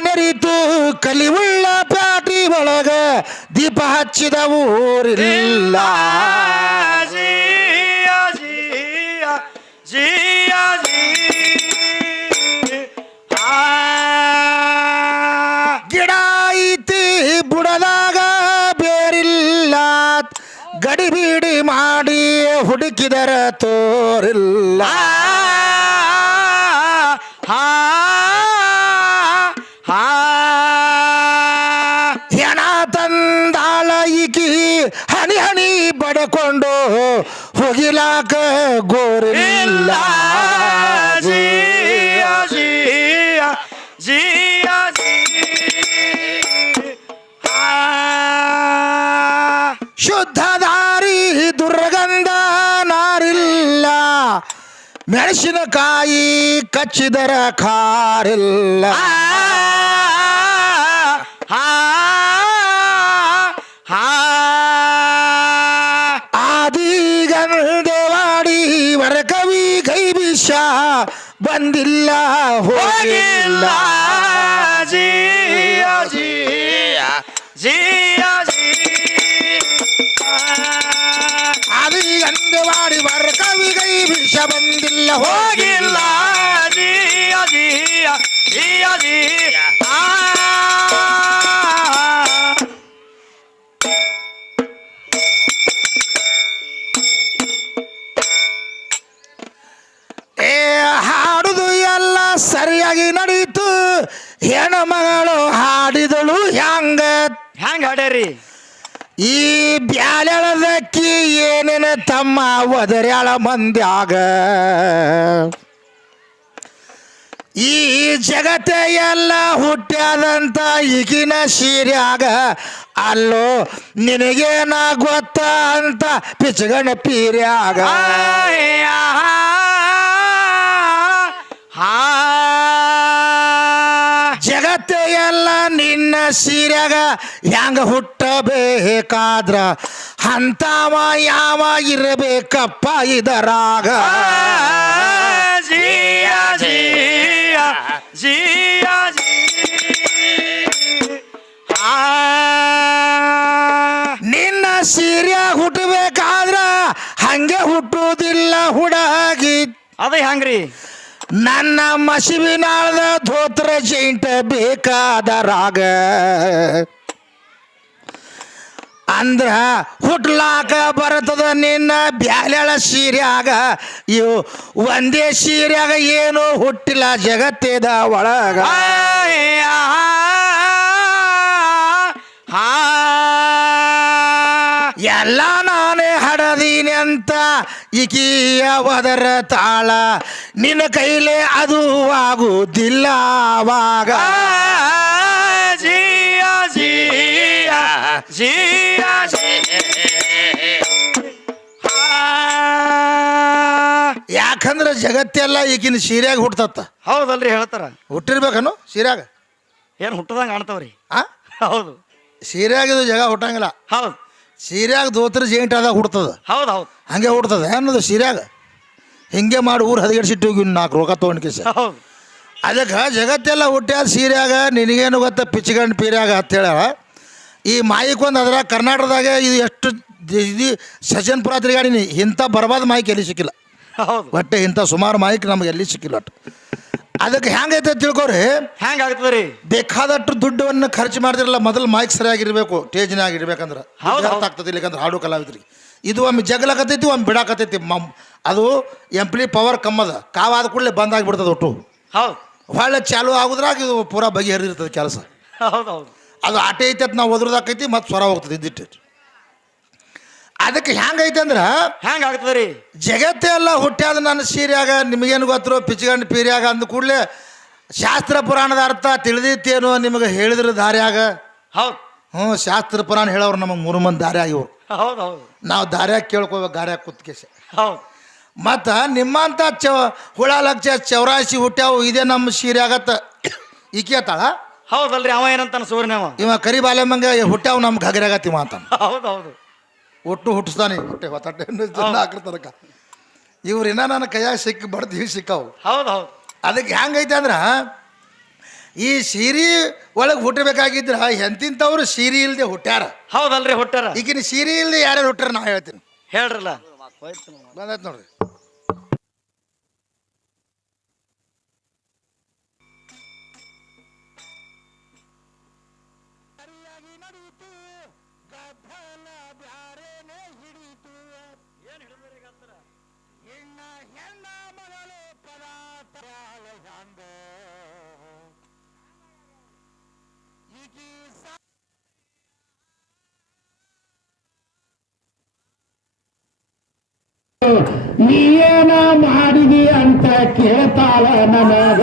ನೆರಿತು ಕಲಿವುಳ್ಳ patty ಒಳಗ ದೀಪ ಹಚ್ಚಿದ ಊರಿಲ್ಲ. ಗಿಡ ಐತಿ ಬುಡದಾಗ ಬೇರಿಲ್ಲ. ಗಡಿ ಬಿಡಿ ಮಾಡಿ ಹುಡುಕಿದರ ತೋರಿಲ್ಲ. ಹಾ ಬಡಕೊಂಡು ಹೋಗಿಲಾಕ ಗೋರಿಲ್ಲ. ಜಿಯಾ ಜಿಯಾ ಜಿಯಾ ಜಿ ಶುದ್ಧ ದಾರಿ ದುರ್ಗಂಧ ನಾರಿಲ್ಲ. ಮೆಣಸಿನಕಾಯಿ ಕಚ್ಚಿದರ ಖಾರಿಲ್ಲ ಹಾ. ಬಂದಿಲ್ಲ ಹೋಗಿಲ್ಲ. ಜಿಯ ಜಿಯ ಜಿಯ ಜಿ ಆದಿಗಂಧವಾಡಿ ವರಕವಿ ಕೈ ವಿಷ ಬಂದಿಲ್ಲ ಹೋಗಿಲ್ಲ. ಬ್ಯಾಲೆಳದಕ್ಕಿ ಏನೇನ ತಮ್ಮ ಒದರ್ಯಾಳ ಮಂದ್ಯಾಗ? ಈ ಜಗತ್ತ ಎಲ್ಲ ಹುಟ್ಟ್ಯಾದಂತ ಈಗಿನ ಸೀರ್ಯಾಗ ಅಲ್ಲೋ ನಿನಗೇನ ಗೊತ್ತ ಅಂತ ಪಿಚಗಣ ಪೀರ್ಯಾಗ. ಜಗತ್ತ ಎಲ್ಲ ನಿನ್ನ ಸೀರ್ಯಾಗ ಹೆಂಗ ಹುಟ್ಟಬೇಕಾದ್ರ ಅಂತವ ಯಾವ ಇರಬೇಕಪ್ಪ ಇದರಾಗ? ಜಿಯ ಜಿಯ ಜಿಯ ಜಿ ನಿನ್ನ ಸೀರೆ ಹುಟ್ಟಬೇಕಾದ್ರ ಹಂಗೆ ಹುಟ್ಟುವುದಿಲ್ಲ ಹುಡಾಗಿ. ಅದೇ ಹೆಂಗ್ರಿ. ನನ್ನ ಮಸಿವಿನಾಳದ ಧೋತ್ರ ಜೈಂಟ ಬೇಕಾದರಾಗ ಅಂದ್ರ ಹುಟ್ಲಾಕ ಬರ್ತದ ನಿನ್ನ ಬ್ಯಾಲೆಳ ಸೀರ್ಯಾಗ. ಇವು ಒಂದೇ ಸೀರ್ಯಾಗ ಏನು ಹುಟ್ಟಿಲ್ಲ ಜಗತ್ತೇದ ಒಳಗ. ಎಲ್ಲ ಅಂತ ಈಕಿಯ ಒದರ ತಾಳ. ನಿನ್ನ ಕೈಲೇ ಅದು ಆಗುವುದಿಲ್ಲ ಆವಾಗ. ಜಿಯ ಜಿಯ ಜಿಯ ಯಾಕಂದ್ರೆ ಜಗತ್ತೆಲ್ಲ ಈಗಿನ ಸೀರೆಯಾಗ ಹುಟ್ಟತ್ತ ಹೌದಲ್ರಿ ಹೇಳ್ತಾರ. ಹುಟ್ಟಿರ್ಬೇಕನು ಸೀರೆಯಾಗ? ಏನು ಹುಟ್ಟದಂಗೆ ಕಾಣ್ತಾವ್ರಿ. ಆ? ಹೌದು. ಸೀರೆಯಾಗಿದ್ದು ಜಗ ಹುಟ್ಟಂಗಿಲ್ಲ. ಹೌದು. ಸೀರ್ಯಾಗ ದೋತ್ರ ಜೇಂಟ್ ಅದಾಗ ಹುಡ್ತದ. ಹೌದು ಹೌದು. ಹಂಗೆ ಹುಡ್ತದ. ಅನ್ನೋದು ಸೀರ್ಯಾಗ? ಹಿಂಗೆ ಮಾಡಿ ಊರು ಹದಗೆಡ್ಸಿಟ್ಟು ಹೋಗಿ ನಾಲ್ಕು ರೋಗ ತೊಗೊಂಡು ಕಿಸ. ಹೌದು. ಅದಕ್ಕೆ ಜಗತ್ತೆಲ್ಲ ಹುಟ್ಟ್ಯಾದ ಸೀರ್ಯಾಗ ನಿನಗೇನು ಗೊತ್ತ ಪಿಚ್ಗಂಡು ಪೀರ್ಯಾಗ ಅಂತ ಹೇಳ್ಯಾರ. ಈ ಮಾಯಿಕೊಂದು ಅದ್ರಾಗ ಕರ್ನಾಟಕದಾಗ ಇದು ಎಷ್ಟು ಇದು ಸಜನ್ ಪುರಾತ್ರಿಗಾಡಿನಿ ಇಂಥ ಬರ್ಬಾದ ಮಾಯಿಕ್ ಎಲ್ಲಿ ಸಿಕ್ಕಿಲ್ಲ. ಹೌದು. ಒಟ್ಟೆ ಇಂಥ ಸುಮಾರು ಮಾಯಿಕ್ ನಮಗೆ ಎಲ್ಲಿ ಸಿಕ್ಕಿಲ್ಲ ಒಟ್ಟು. ಅದಕ್ಕೆ ಹೆಂಗೈತೆ ತಿಳ್ಕೊರಿ. ಹೆಂಗ ಆಗ್ತದ್ರಿ ಬೇಕಾದಷ್ಟು ದುಡ್ಡನ್ನು ಖರ್ಚು ಮಾಡ್ತಿರಲ್ಲ ಮೊದಲು ಮೈಕ್ ಸರಿಯಾಗಿರ್ಬೇಕು ಸ್ಟೇಜ್ನಾಗ ಇರ್ಬೇಕಂದ್ರೆ ಆಗ್ತದೆ ಇಲ್ಲಕಂದ್ರೆ ಹಾಡು ಕಲಾವಿದ್ರಿ ಇದು ಒಮ್ಮೆ ಜಗಲಕತ್ತೈತಿ ಒಮ್ಮೆ ಬಿಡಾಕತ್ತೈತಿ. ಮಮ್ ಅದು ಎಂಪ್ಲಿ ಪವರ್ ಕಮ್ಮದ. ಕಾವಾದ ಕೂಡಲೇ ಬಂದ್ ಆಗಿಬಿಡ್ತದೆ ಒಟ್ಟು. ಹೌದು. ಹೊಳ್ಳೆ ಚಾಲು ಆಗುದ್ರಾಗ ಇದು ಪೂರಾ ಬಗೆಹರಿದಿರ್ತದೆ ಕೆಲಸ. ಹೌದು ಹೌದು. ಅದು ಆಟೆ ಐತೆ ನಾವು ಒದ್ರದಾಕೈತಿ ಮತ್ತು ಸ್ವರ ಹೋಗ್ತದೆ ಇದ್ದಿಟ್ಟು ಅದಕ್ಕೆ ಹೆಂಗೈತೆ ಅಂದ್ರೆ? ಹೆಂಗ ಆಗ್ತದ್ರಿ ಜಗತ್ತೇ ಎಲ್ಲ ಹುಟ್ಟ್ಯಾದ ನನ್ನ ಸೀರ್ಯಾಗ ನಿಮಗೇನು ಗೊತ್ತರು? ಪಿಚ್ಗಂಡು ಪೀರ್ಯಾಗ ಅಂದ ಕೂಡಲೇ ಶಾಸ್ತ್ರ ಪುರಾಣದ ಅರ್ಥ ತಿಳಿದೈತೇನೋ ನಿಮಗೆ ಹೇಳಿದ್ರ ದಾರ್ಯಾಗ? ಹೌದು. ಹ್ಞೂ ಶಾಸ್ತ್ರ ಪುರಾಣ ಹೇಳೋರು ನಮಗೆ ಮೂರು ಮಂದಿ ದಾರಿ ಆಗಿವ್ರು ಹೌದು ಹೌದು. ನಾವು ದಾರ್ಯಾಗ ಕೇಳ್ಕೊಬೇಕು ಗಾರ್ಯಾಗ ಕುತ್ಕೇಶ. ಹೌದು. ಮತ್ತು ನಿಮ್ಮಂಥ ಚ ಹುಳ ಲಕ್ಷ ಚೌರಾಸಿ ಹುಟ್ಟ್ಯಾವು ಇದೇ ನಮ್ಮ ಸೀರ್ಯಾಗತ್ತ? ಈಕೇತಾಳ ಹೌದಲ್ರಿ ಅವ ಏನಂತಾನ ಸೂರ್ಯನವ ಇವ ಕರಿ ಬಾಲೆಮಂಗ ಹುಟ್ಟ್ಯಾವು ನಮ್ಮ ಗಗರಾಗತ್ತಿವ ಅಂತ ಹೌದು ಹೌದು. ಒಟ್ಟು ಹುಟ್ಟಿಸ್ತಾನೆ ಹೊಟ್ಟೆ ಹೊತ್ತಟ್ಟೆ ಹಾಕಿರ್ತಾರಕ್ಕ ಇವ್ರು ಇವ್ರಿನ್ನ ನನ್ನ ಕೈಯಾಗ ಸಿಕ್ಕಿ ಬಡ್ದು ಸಿಕ್ಕಾವು. ಹೌದು ಹೌದು. ಅದಕ್ಕೆ ಹೆಂಗೈತೆ ಅಂದ್ರೆ ಈ ಸೀರೆ ಒಳಗೆ ಹುಟ್ಟಬೇಕಾಗಿದ್ರ ಎಂತಿಂಥವ್ರು ಸೀರೆ ಇಲ್ದೆ ಹುಟ್ಟ್ಯಾರ ಹೌದಲ್ರಿ ಹುಟ್ಟಾರ ಈಗಿನ ಸೀರೆ ಇಲ್ದೆ ಯಾರ್ಯಾರು ಹುಟ್ಟಾರ ನಾ ಹೇಳ್ತೀನಿ. ಹೇಳ್ರಲ್ಲ. ಬಂದೈತೆ ನೋಡ್ರಿ. ನೀಯೇನ ಮಾಡಿದಿ ಅಂತ ಕೇಳ್ತಾಳ ನನಗ.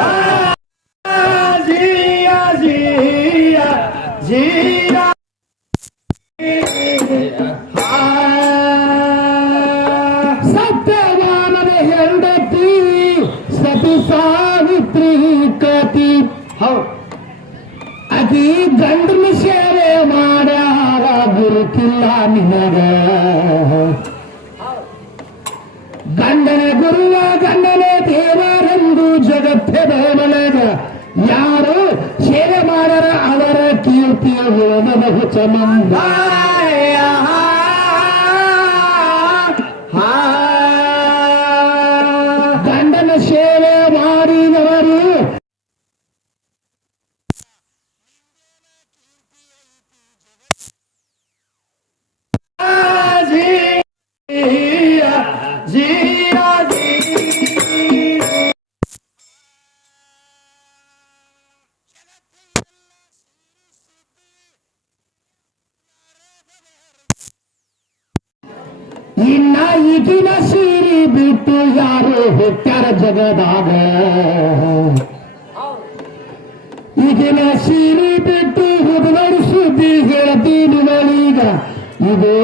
ಇದು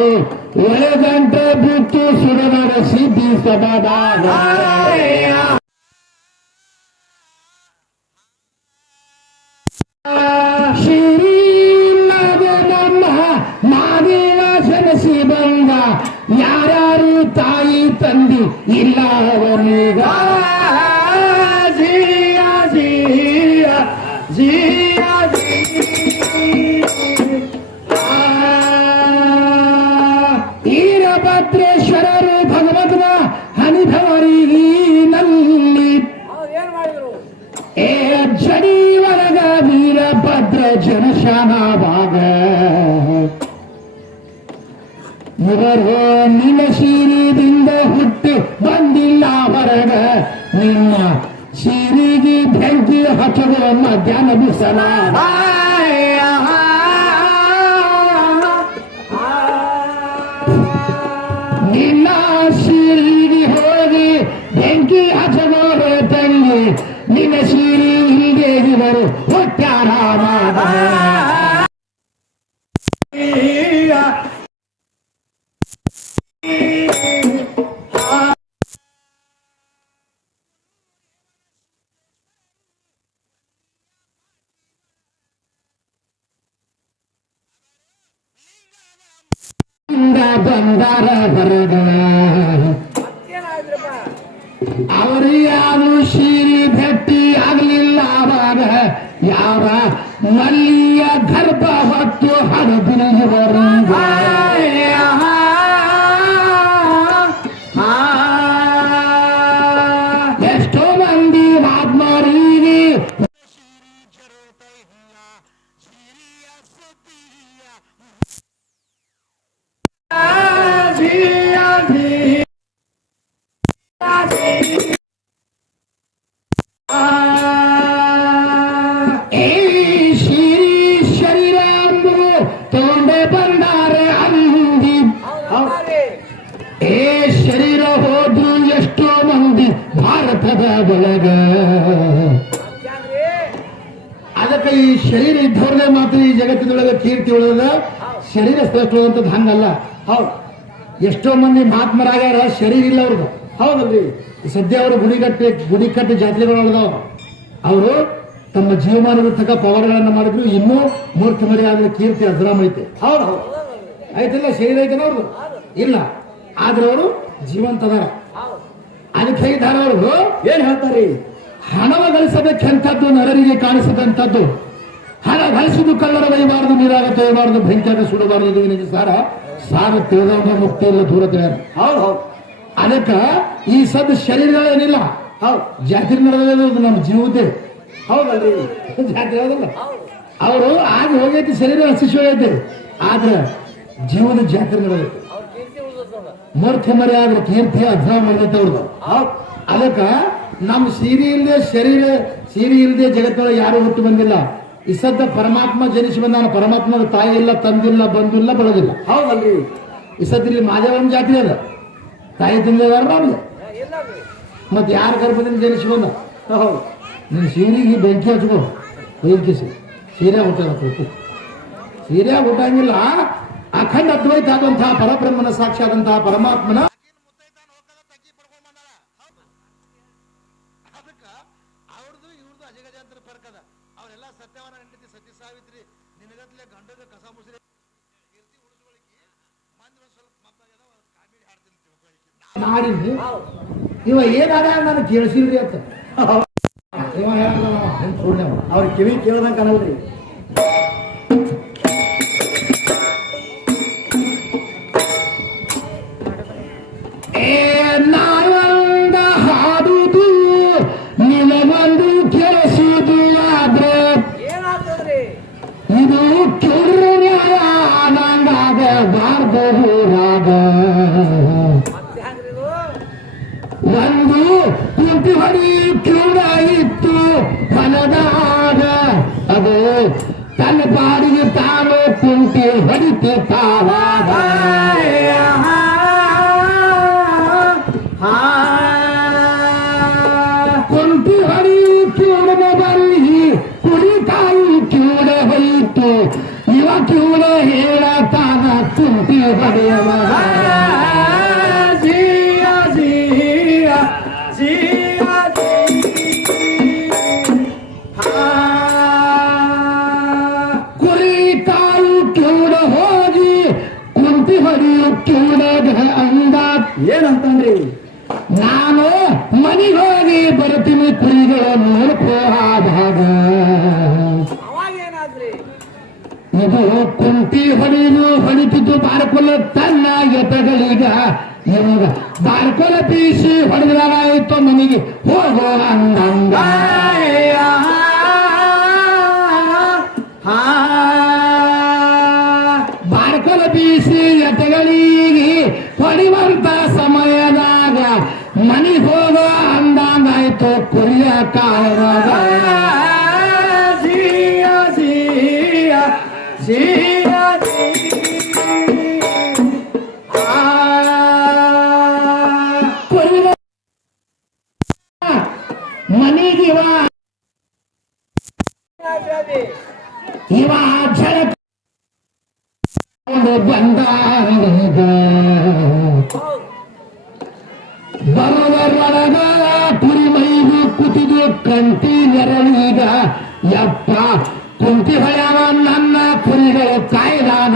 ಒಳಗಂಟ ಬಿಟ್ಟು ಸುಡದರ ಸಿದ್ಧಿ ಸಮಾಧಾನ ಶ್ರೀನಾದ ನಮ್ಮ ಮಾದೇವ ಜನಸಿ ಬಂದ ಯಾರ್ಯಾರು ತಾಯಿ ತಂದಿ ಇಲ್ಲ ವೀರಭದ್ರ ಜನಶಾನವಾಗ ಇವರು ನಿನ್ನ ಶಿರಿದಿಂದ ಹುಟ್ಟಿ ಬಂದಿಲ್ಲ ಹೊರಗ. ನಿನ್ನ ಶೀರಿಗೆ ಬೆಂಕಿ ಹಚ್ಚದ ಮಧ್ಯಾಹ್ನ ಬಿಸಲ ನಿನ್ನ ಶೀರಿಗೆ ಹೋಗಿ ಬೆಂಕಿ ಹಚ್ಚದೋರೆ ತಂಗಿ. ನಿನ್ನ ಶೀರಿ ಹಿಂದೆ ಇವರು ಹೊಟ್ಟಾರ ಬಂದಾರ ಹೊರಗ ಅದಕ್ಕೆ ಈ ಶರೀರ ಇದ್ದವ್ರದೇ ಮಾತ್ರ ಈ ಜಗತ್ತಿನೊಳಗೆ ಕೀರ್ತಿ ಉಳಿದ, ಶರೀರ ಅಂತ ಹಂಗಲ್ಲ. ಹೌದು. ಎಷ್ಟೋ ಮಂದಿ ಮಹಾತ್ಮರಾಗ್ಯಾರ, ಶರೀರ ಇಲ್ಲ ಅವ್ರದ್ದು. ಹೌದಲ್ರಿ ಸದ್ಯ ಅವರು ಗುಡಿಗಟ್ಟೆ ಗುಡಿಕಟ್ಟೆ ಗುಡಿ ಕಟ್ಟಿ ಜಾತ್ರೆಗಳು ಅವರು ತಮ್ಮ ಜೀವಮಾನದ ತಕ್ಕ ಪವಾಡಗಳನ್ನ ಮಾಡಿದ್ರು. ಇನ್ನೂ ಮೂರ್ತಿ ಮರಿ ಆದ್ರೆ ಕೀರ್ತಿ ಅಜರಾಮ್ ಐತೆ ಹೌದು. ಹೌದು ಐತಿಲ್ಲ ಶರೀರ ಐತೆ ಅವ್ರದ್ದು ಇಲ್ಲ. ಆದ್ರೆ ಅವರು ಜೀವಂತ ಅದಾರ ಅದಕ್ಕೆ ಹೇಗಿದ್ದಾರೆ ಅವರು. ಏನ್ ಹೇಳ್ತಾರೆ? ಹಣವ ಗಳಿಸಬೇಕೆಂಥದ್ದು ನರರಿಗೆ ಕಾಣಿಸದಂತದ್ದು ಹಣ ಗಳಿಸುದು ಕಳ್ಳರ ಬೈಬಾರದು ನೀರಾಗ ತೊಯ್ಯಬಾರದು ಬೆಂಕಿಯಾಗ ಸುಡಬಾರದು ಇದು ನಿನಗೆ ಸಾರ. ಸಾರ ತಿಳಿದವನ ಮುಕ್ತ ಇಲ್ಲ ದೂರ ತಿಳಿಯಾರ ಹೌದು ಹೌದು. ಅದಕ್ಕ ಈ ಸದ್ ಶರೀರಗಳೇನಿಲ್ಲ ಹೌದು. ಜಾತ್ರೆ ನಡೆದಿರೋದು ನಮ್ಮ ಜೀವತೆ. ಹೌದಲ್ರಿ. ಜಾತ್ರೆ ಹೌದಲ್ಲ ಅವರು ಆಗ ಹೋಗೈತಿ ಶರೀರ ಶಿಶುವಾಗೈತಿ ಆದ್ರೆ ಜೀವದ ಜಾತ್ರೆ ನಡೆದೈತಿ ಮೂರ್ತಿ ಮರಿ ಆದ್ರೆ ಕೀರ್ತಿ ಅಧ್ಯಾಯ ಮಾಡಿದೈತೆ ಅವ್ರದ್ದು. ಅದಕ್ಕ ನಮ್ಮ ಸೀರೆ ಇಲ್ಲದೆ ಶರೀರ ಸೀರೆ ಇಲ್ಲದೆ ಜಗತ್ತೊಳಗೆ ಯಾರು ಹುಟ್ಟು ಬಂದಿಲ್ಲ. ಈ ಸದ್ದ ಪರಮಾತ್ಮ ಜನಿಸಿ ಬಂದಾನ ಪರಮಾತ್ಮನ ತಾಯಿ ಇಲ್ಲ ತಂದಿಲ್ಲ ಬಂದಿಲ್ಲ ಬೆಳೆದಿಲ್ಲ ಹೌದಲ್ರಿ. ಇಸದ್ದಲ್ಲಿ ಮಾದೇವನ ಜಾತ್ರೆ ಅದ. ತಾಯಿ ತಂದೆದಾರ ನಮ್ದು ಮತ್ತೆ ಯಾರ ಗರ್ಭದಿಂದ ಜನಿಸಿ ಬಂದ? ಹೌದು. ನೀನು ಸೀರೆಗೆ ಬೆಂಕಿ ಹಚ್ಕೋ. ಬೆಂಕಿಸಿ ಸೀರೆ ಹುಟ್ಟಬೇಕು ಸೀರೆ ಹುಟ್ಟಂಗಿಲ್ಲ. ಅಖಂಡ ಅದ್ವೈತ ಆದಂತಹ ಪರಬ್ರಹ್ಮನ ಸಾಕ್ಷಿ ಆದಂತಹ ಪರಮಾತ್ಮನ ಮಾಡಿದ್ವಿ. ಇವ ಏನಾದ ನಾನು ಕೇಳಿಸಿಲ್ರಿ ಅಂತ. ಇವ ಹೇಳಲ್ಲ ಅವ್ರ ಕಿವಿ ಕೇಳ್ದಂಗ ಕಾಣಲ್ರಿ. ಬಾರ್ಕೊಲ ತನ್ನ ಎತಗಳೀಗ ಇವಾಗ ಬಾರ್ಕೊಲ ಬೀಸಿ ಹೊಡೆದಾಗಾಯ್ತು ಮನೆಗೆ ಹೋಗೋ ಅಂದಂಗ. ಬರುವರೊಳಗ ಕುರಿ ಮೈದು ಕುತಿದು ಕಂಟಿ ನೆರಳೀಗ ಯಪ್ಪ ಕುಂತಿ ಹೊಯವ ನನ್ನ ಕುರಿಗಳು ಕಾಯ್ದಾನ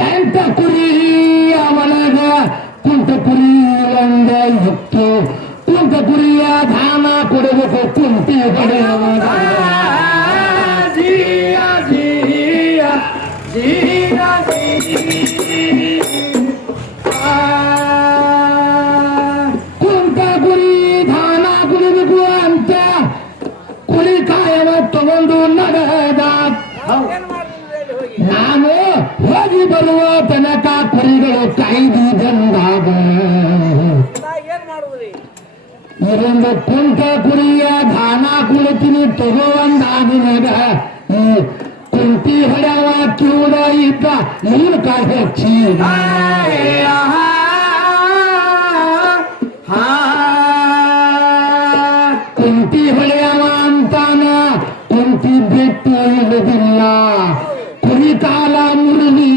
ಎಂಟ ಕುರಿ ಅವಳಗ ಕುಂಟ ಕುರಿ ಒಂದ ಇತ್ತು ಕುಂಟ ಕುರಿಯ ಧಾನ ಕೊಡಬೇಕು ಕುಂಟಿ ಹೊಡೆಯುವಾಗ ನಾನು ಹೋಗಿ ಬರುವ ತನಕ ಕುರಿಗಳು ಕೈದು ಬಂದಾಗ. ಇದೊಂದು ಕುಂಟ ಕುರಿಯ ದಾನ ಕುಳಿತೀನಿ ತಗೋವಂದ ನಿನಗ. ಕುಂಟಿ ಹೊಡೆವ ಕ್ಯೂಡ ಇದ್ದ ಮೂಲಕ ಹೆಚ್ಚಿ ಇಳುದಿಲ್ಲ ಕುರಿ ಕಾಲ ಮುರುಳಿನಿ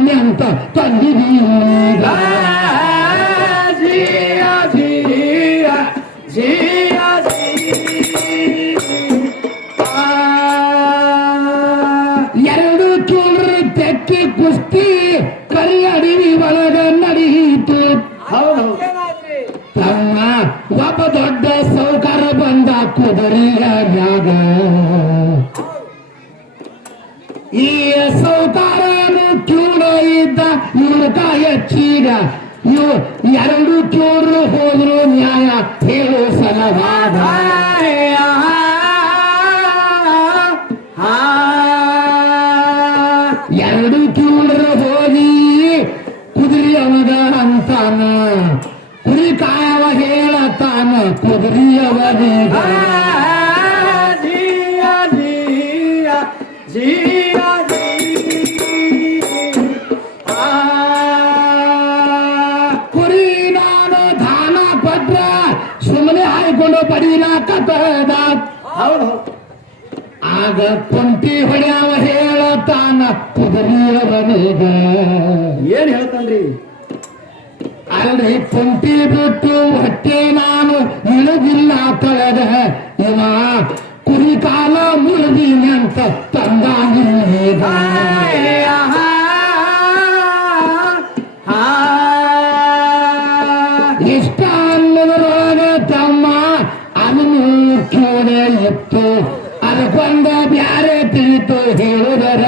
ಆಗ ಕುಂಟಿ ಹೊಡ್ಯಾವ ಹೇಳತಾನ ಕುದುರೆಯವನಿಗ ಏನ್ ಹೇಳ್ತಾನ್ರಿ? ಅಲ್ರಿ ಕುಂಟಿ ಬಿಟ್ಟು ಹೊಟ್ಟೆ ನಾನು ಇಳಿದಿಲ್ಲ ತೊಳೆದ ಇವ ಕುರಿ ಕಾಲ ಮುಳಿದೀನಿ ಅಂತ ತಂದಾಗಿಗ ಇಷ್ಟ ಅನ್ನೋದ್ರೊಳಗ ತಮ್ಮ ಅದನ್ನು ಕೇಳೆ ಇತ್ತು ಅದಕ್ಕೊಂದ ಬ್ಯಾರೆ ತಿಳಿತು ಹೇಳುದರ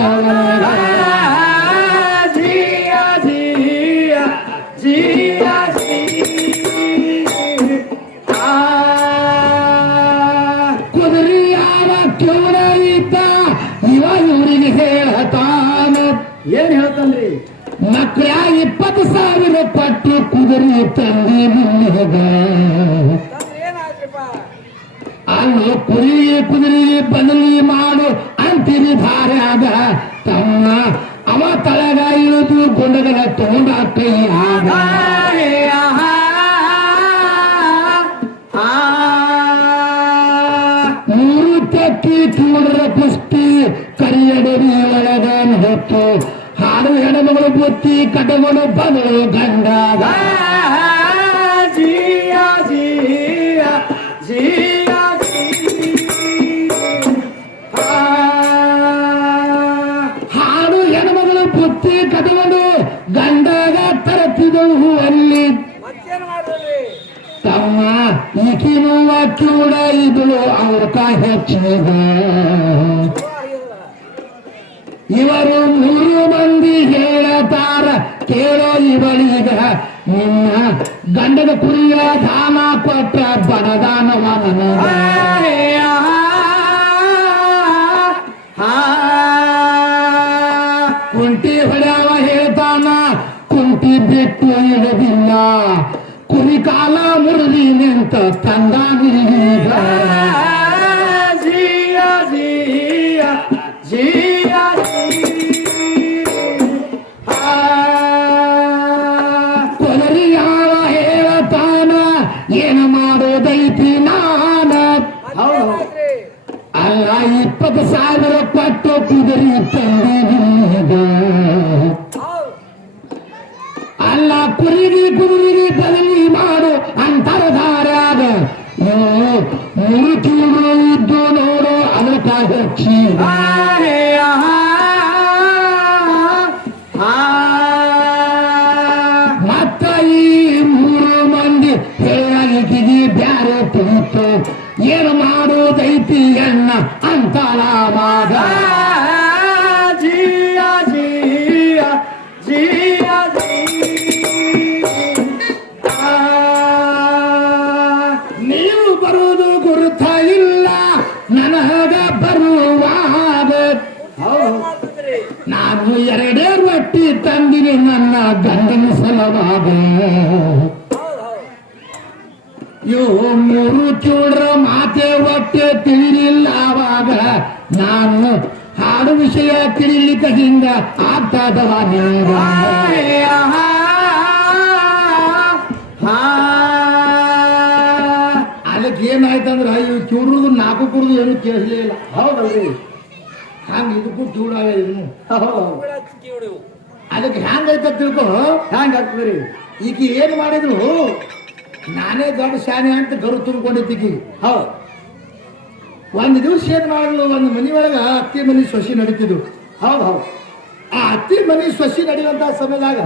ಪಟ್ಟು ಕುದುರೆ ತಂದಿ ನಿನ್ನಗ ಅಲ್ಲೂ ಕುರಿಗೆ ಕುದುರೆಗೆ ಬದಲಿ ಮಾಡು ಅಂತಿರಿ ಧಾರ್ಯಾಗ ತಮ್ಮ ಅವ ತಳಗ ಇಳಿದು ಗುಂಡಗಳ ತಗೊಂಡ ಕೈಯಾಗ ಮೂರು ತೆಕ್ಕಿ ಕೂಡರ ಕುಸ್ತಿ ಕರಿಯಡರಿ ಒಳಗ ಹೊತ್ತು ಹಾಡು ಹೆಣಮಗಳು ಬುತ್ತಿ ಕಟಗಳು ಬದಲು ಗಂಡ ಹಾಡು ಹೆಣ್ಮಗಳು ಬುತ್ತಿ ಕಟಗಳು ಗಂಡಾಗ ತರತಿದವು ಅಲ್ಲಿ. ತಮ್ಮ ಈಕಿನುವ ಕೂಡ ಇದ್ಳು ಅವ್ರ ಕಾ ಹೆಚ್ಚಿದ ಇವರು ಮೂರು ಹೇಳತಾರ ಕೇಳೋ ಇವಳಿಗ ನಿನ್ನ ಗಂಡದ ಕುರಿಯ ದಾನ ಕೊಟ್ಟ ಬಡದಾನವ ನನಗ ಕುಂಟಿ ಹೊಡ್ಯಾವ ಹೇಳ್ತಾನ ಕುಂಟಿ ಬಿಟ್ಟು ಇಡದಿಲ್ಲ ಕುರಿ ಕಾಲ ಮುರಿದಿ ನಿಂತ ತಂದಾನೀಗ ಅಲ್ಲ ಇಪ್ಪತ್ತು ಸಾವಿರ ಪಟ್ಟು ಕುದುರೆ ತಂದೆ ನಿನಗ ಅಲ್ಲ ಕುರಿಗಿ ಕುದುರೆ ಬದಲಿ ಮಾಡು ಅಂತರ ದಾರ್ಯಾಗ ಮೂರು ತಿಂಗಳು ಇದ್ದು ನೋಡು ಅದಕ್ಕ ಬರುವುದು ಗುರುತ ಇಲ್ಲ. ನನಗ ಬರುವಾಗ ನಾನು ಎರಡೇ ರೊಟ್ಟಿ ತಂದಿನಿ ನನ್ನ ಗಂಡನ ಸಲವಾಗ. ಇವು ಮೂರು ಚೂಡ್ರ ಮಾತೆ ಒಟ್ಟೆ ತಿಳಿಲಿಲ್ಲ ಆವಾಗ ನಾನು ಹಾಡು ವಿಷಯ ತಿಳಿಲಿಕ್ಕೆ ಹಿಂಗ ಆಗ್ತದವ ನೀಗ ಅದಕ್ಕೆ ಏನಾಯ್ತಂದ್ರ ಇವು ಚೂಡ್ರದು ನಾಲ್ಕು ಕುರ್ದು ಏನು ಕೇಳಲೇ ಇಲ್ಲ. ಹೌದಲ್ರಿ ಹಂಗ ಇದಕ್ಕೂ ಚೂಡಾಗ ಇದನ್ನು. ಅದಕ್ಕೆ ಹ್ಯಾಂಗೈತ ತಿಳ್ಕೊ. ಹ್ಯಾಂಗ ಆಗ್ತದ್ರಿ? ಈಕಿ ಏನ್ ಮಾಡಿದ್ರು ನಾನೇ ದೊಡ್ಡ ಶಾನೆ ಅಂತ ಗರು ತುಂಬಿಕೊಂಡಿದ್ದೀಗಿ ಹೌದು. ಒಂದು ದಿವಸ ಏನ್ ಮಾಡಿದ್ಲು? ಒಂದು ಮನಿ ಒಳಗ ಅತ್ತಿ ಮನಿ ಸೊಸಿ ನಡೀತಿದ್ರು ಹೌದು ಹೌದು. ಆ ಅತ್ತಿ ಮನಿ ಸೊಸಿ ನಡೆಯುವಂತ ಸಮಯದಾಗ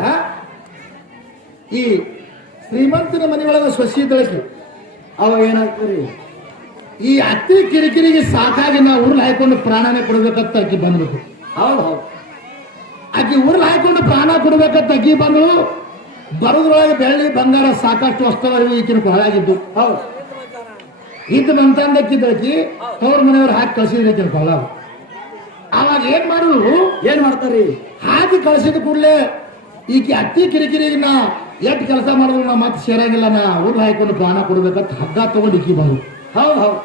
ಈ ಶ್ರೀಮಂತನ ಮನಿ ಒಳಗ ಸೊಸಿ ಇದ್ದಳಕಿ ಅವಾಗ ಏನಾಗ್ತೀರಿ ಈ ಅತಿ ಕಿರಿಕಿರಿಗೆ ಸಾಕಾಗಿ ನಾವು ಉರ್ಲು ಹಾಕೊಂಡು ಪ್ರಾಣನೇ ಕೊಡ್ಬೇಕಂತ ಅಕ್ಕಿ ಬಂದ್ಬೇಕು ಹೌದು ಹೌದು. ಅಕ್ಕಿ ಉರ್ಲು ಹಾಕೊಂಡು ಪ್ರಾಣ ಕೊಡ್ಬೇಕಂತ ಅಕ್ಕಿ ಬಂದಳು. ಬರೋದ್ರೊಳಗೆ ಬೆಳ್ಳಿ ಬಂಗಾರ ಸಾಕಷ್ಟು ವಸ್ತುಗಳು ಈಕಿನ ಕೊಳಾಗಿದ್ದು ಹೌದು. ಇದ್ದು ನಂತಂದಕ್ಕಿದ್ದಕ್ಕಿ ತವ್ರ ಮನೆಯವ್ರು ಹಾಕಿ ಕಳ್ಸಿದ್ರೆ ಕೊಳ ಅವಾಗ ಏನ್ ಮಾಡಿದ್ರು ಏನ್ ಮಾಡ್ತಾರಿ? ಹಾಕಿ ಕಳ್ಸಿದ ಕೂಡಲೇ ಈಕೆ ಅತ್ತಿ ಕಿರಿಕಿರಿಗೆ ನಾ ಎಷ್ಟು ಕೆಲಸ ಮಾಡಿದ್ರು ನಾ ಮತ್ತೆ ಸೇರಾಗಿಲ್ಲ ನಾ. ಅವ್ರು ಹಾಕೊಂಡು ಪ್ರಾಣ ಕೊಡ್ಬೇಕಂತ ಹಗ್ಗ ತಗೊಂಡು ಈಕಿ ಬಂದು ಹೌದು ಹೌದು.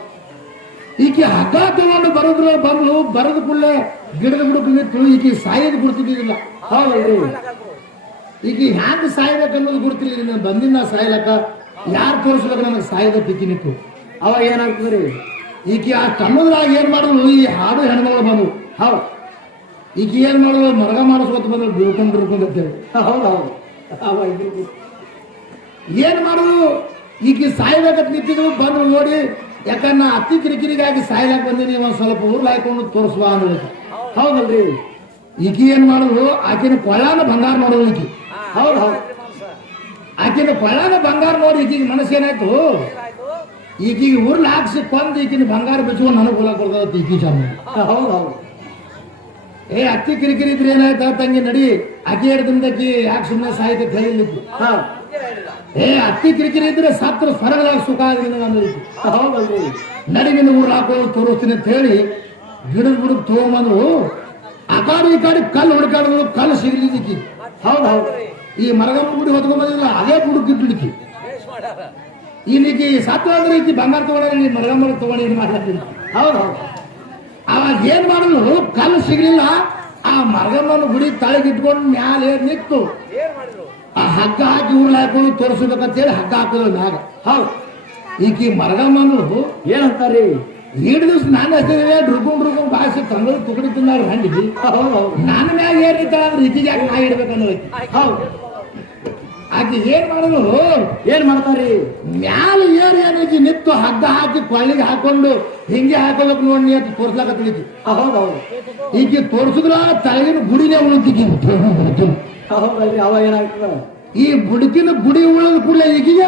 ಈಕೆ ಹಗ್ಗ ತಗೊಂಡು ಬರದ್ರು ಬಂದ್ಲು ಬರದ ಕೂಡಲೇ ಗಿಡದ ಬುಡಕ್ಕೆ ನಿಂತು ಈಕಿ ಸಾಯೋದು ಗುರ್ತಿದ್ದಿಲ್ಲ ಹೌದಲ್ರಿ ಈಕಿ ಹ್ಯಾಂಗ ಸಾಯ್ಬೇಕು ಅನ್ನೋದು ಗುರ್ತಿಲ್ಲ ನಾನು ಬಂದಿನ ಸಾಯ್ಲಕ್ಕ ಯಾರು ತೋರಿಸ್ಬೇಕು ನನಗೆ ಸಾಯದ ಪಿಕ್ಕಿ ನಿಂತು ಅವಾಗ ಏನಾಗ್ತದ್ರಿ? ಈಕೆ ಆ ತಮ್ಮದ್ರಾಗ ಏನ್ ಮಾಡಿದ್ರು ಈ ಹಾಡು ಹೆಣ್ಮಗಳು ಬಂದು ಹೌದು. ಈಕಿ ಏನ್ ಮಾಡಿದ್ರು ಮರಗ ಮಾಡಿಸ್ಕೊತ ಬಂದ್ರು ಬೀಳ್ಕೊಂಡು ಹೌದು ಹೌದು. ಏನ್ ಮಾಡುದು? ಈಗ ಸಾಯ್ಬೇಕಂತ ನಿಂತಿದ್ರು ಬಂದ್ರು ನೋಡಿ. ಯಾಕಂದ್ರ ನಾ ಅತಿ ಕಿರಿಕಿರಿಗಾಗಿ ಸಾಯ್ಲಾಕ್ ಬಂದೀನಿ ಒಂದ್ ಸ್ವಲ್ಪ ಊರ್ಲ ಹಾಕೊಂಡು ತೋರಿಸುವ ಅಂದ್ರೆ ಹೌದಲ್ರಿ? ಈಕಿ ಏನ್ ಮಾಡುದು? ಆಕಿನ ಕೊಳಾನ ಬಂಗಾರ ನೋಡೋದು ಈಕಿ. ಹೌದು ಹೌದು. ಆಕಿನ ಕೊಳಾನ ಬಂಗಾರ ನೋಡಿ ಈಕಿಗೆ ಮನಸ್ಸೇನಾಯ್ತು ಈಕಿಗೆ ಊರ್ಲ ಹಾಕ್ಸಿ ಕೊಂದು ಈಕಿನ ಬಂಗಾರ ಬಿಚ್ಚುವ ನನಗೆ ಕೊಡ್ತದ ಈಕಿ ಹೌದು ಹೌದು. ಏ ಅತ್ತಿ ಕಿರಿಕಿರಿ ಇದ್ರೆ ಏನಾಯ್ತಾ? ತಂಗಿ ನಡಿ ಅಕ್ಕಿ ಹಿಡ್ದಿಂದಕ್ಕಿ ಯಾಕೆ ಸುಮ್ಮನೆ ಸಾಯ್ತು ಕೈಲಿತ್ತು ಹಾ. ಏ ಅತ್ತಿ ಕಿರಿಕಿರಿ ಇದ್ರೆ ಸತ್ರ ಸ್ವರಗಳಾಗ ಸುಖ ಆಗಲಿಲ್ಲ ಹೌದಲ್ರಿ. ನಡಿಗಿನ ಊರು ಹಾಕೊಂಡು ತೋರಿಸ್ತೀನಿ ಅಂತ ಹೇಳಿ ಗಿಡದ ಬುಡಕ್ ತಗೊಂಬಂದ್ರು ಆ ಕಾಡು ಈ ಕಾಡಿ ಕಲ್ಲು ಹುಡುಕಾಡಿದ್ರು ಕಲ್ಲು ಸಿಗಲಿದ್ದಕ್ಕಿ ಹೌದು ಹೌದು. ಈ ಮರಗಮ್ಮ ಗುಡಿ ಹೊತ್ಕೊಂಡ್ ಬಂದಿಲ್ಲ ಅದೇ ಬುಡಕ್ ಇಟ್ಟಿಡಿಕಿ ಇಲ್ಲಿಗೆ ಸತ್ತು ಅಂದ್ರೆ ಈಕಿ ಬಂಗಾರ ತಗೊಂಡಿ ಮರಗಮ್ಮ ತಗೊಂಡು ಇದು ಮಾಡ್ಲತ್ತೀನಿ. ಹೌದು ಹೌದು. ಅವಾಗ ಏನ್ ಮಾಡಿದ್ರು ಕಲ್ಲು ಸಿಗ್ಲಿಲ್ಲ. ಆ ಮರಗಮ್ಮನ ಗುಡಿ ತಳಗಿಟ್ಕೊಂಡು ಮ್ಯಾಲೆ ನಿಂತು ಆ ಹಗ್ಗ ಹಾಕಿ ಉರುಳು ಹಾಕೊಂಡು ತೋರಿಸ್ಬೇಕಂತೇಳಿ ಹಗ್ಗ ಹಾಕಿದ್ರು ಮ್ಯಾಗ. ಹೌದು. ಈಕಿ ಮರಗಮ್ಮನು ಏನಂತಾರಿ? ಎರಡು ದಿವಸ ನಾನು ಹೆಸರೇ ಡ್ರುಕೊಂಡ್ ಡ್ರುಕೊಂಡ್ ಭಾಷೆ ತಂಗಳು ತುಕಡಿ ತಿನ್ನಾರ ಹಂಡಿ. ನಾನು ಮ್ಯಾಗ ಏನಿತ್ತ ಅಂದ್ರೆ ಯಾಕೆ ನಾ ಇಡ್ಬೇಕನ್ನೋ ಹೌದು. ಆಕೆ ಏನ್ ಮಾಡೋದು? ಏನ್ ಮಾಡ್ತಾರಿ ಮ್ಯಾಲ ಏರ್ ಏನೈತಿ ನಿತ್ತು ಹಗ್ಗ ಹಾಕಿ ಕೊಳ್ಳಿಗೆ ಹಾಕೊಂಡು ಹಿಂಗೆ ಹಾಕೋಬೇಕು ನೋಡಿ ಅಂತ ಹೌದ್ ಹೌದೌದು ಈಕೆ ತೋರ್ಸಿದ್ರ ತಳಗಿನ ಗುಡಿನೇ ಹೌದಲ್ರಿ ಅವಾಗ ಏನಾಗ್ತದ? ಈ ಬುಡಕಿನ ಗುಡಿ ಉಳಿದ ಕೂಡಲೇ ಈಗಿಗೆ